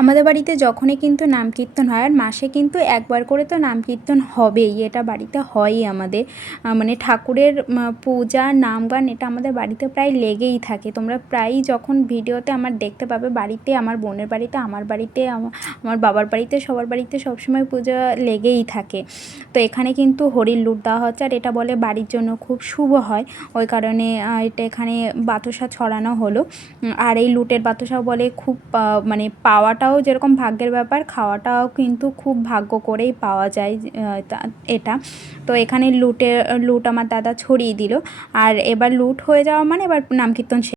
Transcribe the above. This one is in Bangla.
আমাদের বাড়িতে যখনই কিন্তু নাম কীর্তন হয়, আর মাসে কিন্তু একবার করে তো নাম কীর্তন হবেই, এটা বাড়িতে হয়ই আমাদের। মানে ঠাকুরের পূজা নাম গান এটা আমাদের বাড়িতে প্রায় লেগেই থাকে। তোমরা প্রায়ই যখন ভিডিওতে আমার দেখতে পাবে, বাড়িতে, আমার বোনের বাড়িতে, আমার বাড়িতে, আমা- আমার বাবার বাড়িতে, সবার বাড়িতে সবসময় পূজা লেগেই থাকে। তো এখানে কিন্তু হরির লুট দেওয়া হচ্ছে, আর এটা বলে বাড়ির জন্য খুব শুভ হয়। ওই কারণে এটা এখানে বাতাসা ছড়ানো হলো। আর এই লুটের বাতাসা বলে খুব মানে পাওয়াটাও যেরকম ভাগ্যের ব্যাপার, খাওয়াটাও কিন্তু খুব ভাগ্য করেই পাওয়া যায় এটা। তো এখানে লুটে, লুট আমার দাদা ছড়িয়ে দিল। আর এবার লুট হয়ে যাওয়া মানে এবার নাম কীর্তন